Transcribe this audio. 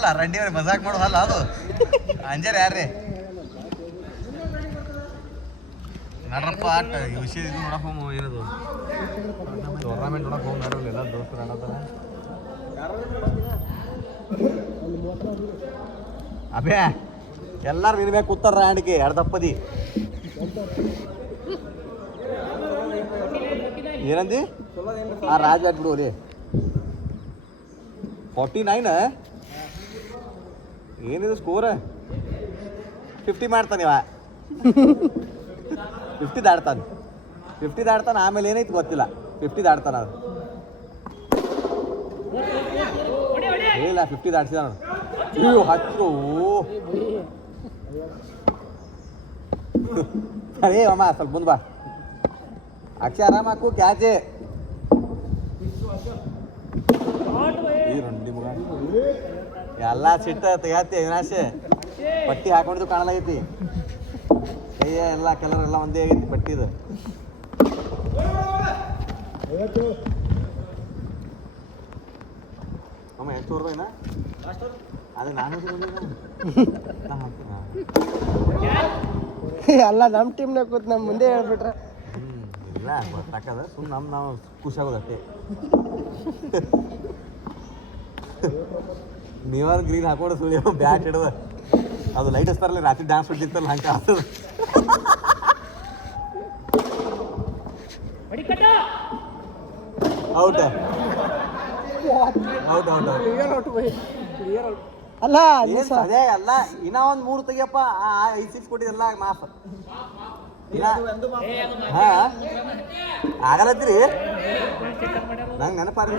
ಅಲ್ಲ ರಂಡಿ ಅವ್ರಿ ಮಜಾಕ್ ಮಾಡೋದಲ್ಲ ಅದು ಅಂಜಾರ ಯಾರ್ರಿ ನಡ್ರಪ್ಪ ಆಟ ವಿಷಯ ಇದು ನೋಡಕ್ ಹೋಮ್ ಏನದು ಟೂರ್ನಮೆಂಟ್ ನೋಡಕ್ ಹೋಮ್ ಯಾರು ಎಲ್ಲ ದೋಸ್ತರು ಆಡತ್ತಾರ ಅಭ್ಯ ಎಲ್ಲಾರು ನಿನ್ಬೇಕು ಕೂತಾರ ರಾಂಡಿಗೆ ಎರ್ದಪ್ಪದಿ ಏನಂದಿ ಆ ರಾಜ್ ಆಟ್ಬಿಡು ರೀ 49 ಏನಿದು ಸ್ಕೋರ್ 50 ಮಾಡ್ತಾನೆ ಇವ 50 ದಾಡ್ತಾನೆ ಆಮೇಲೆ ಏನೈತಿ ಗೊತ್ತಿಲ್ಲ 50 ದಾಡ್ತಾನ ಅದು ಇಲ್ಲ 50 ದಾಡ್ಸಿದ ನೋಡು ಹತ್ತು ಅರೇ ಅಮ್ಮ ಸ್ವಲ್ಪ ಮುಂದೆ ಬಾ ಅಕ್ಷಯ ಆರಾಮ ಹಾಕು ಕ್ಯಾಚೆ ಈ ರಂಡಿ ಮಗ ಎಲ್ಲ ಸಿಟ್ಟ ತೆಗಾತಿ ಅವಿನಾಶೆ ಪಟ್ಟಿ ಹಾಕೊಂಡಿದ್ದು ಕಾಣಲಾಗೈತಿ ಕೈಯ ಎಲ್ಲ ಕಲರ್ ಎಲ್ಲ ಒಂದೇ ಆಗೈತಿ ಪಟ್ಟಿದು ಅಮ್ಮ 800 ರೂಪಾಯಿನಾ ಅದೇ ನಾನು ಎಲ್ಲ ನಮ್ಮ ಟೀಮ್ನಾಗ ಕೂತ್ ನಮ್ಮ ಮುಂದೆ ಹೇಳ್ಬಿಟ್ರೆ ಇಲ್ಲ ಗೊತ್ತಾಕದ ಸುಮ್ಮನೆ ನಾವು ಖುಷಿಯಾಗೋದು ಅಷ್ಟೇ ನೀವಾದ್ರು ಗ್ರೀನ್ ಹಾಕೊಂಡು ಸುಳಿ ಬ್ಯಾಟ್ ಹಿಡ್ದ ಅದು ಲೈಟ್ ಹಚ್ತಾರಲ್ಲ ರಾತ್ರಿ ಡ್ಯಾನ್ಸ್ ಹೊಡ್ತಿತ್ತಲ್ಲ ಹಂಗೆ ಆಗ್ತದೆ ಔಟ್ ಅಲ್ಲ ಅದೇ ಅಲ್ಲ ಇನ್ನ ಒಂದು 3 ತೆಗಿಯಪ್ಪ 5-6 ಕೊಟ್ಟಿದ್ದಲ್ಲ ಮಾಫ್ ಹಾ ಆಗಲತ್ತೀರಿ ನಂಗೆ ನೆನಪಾರಿ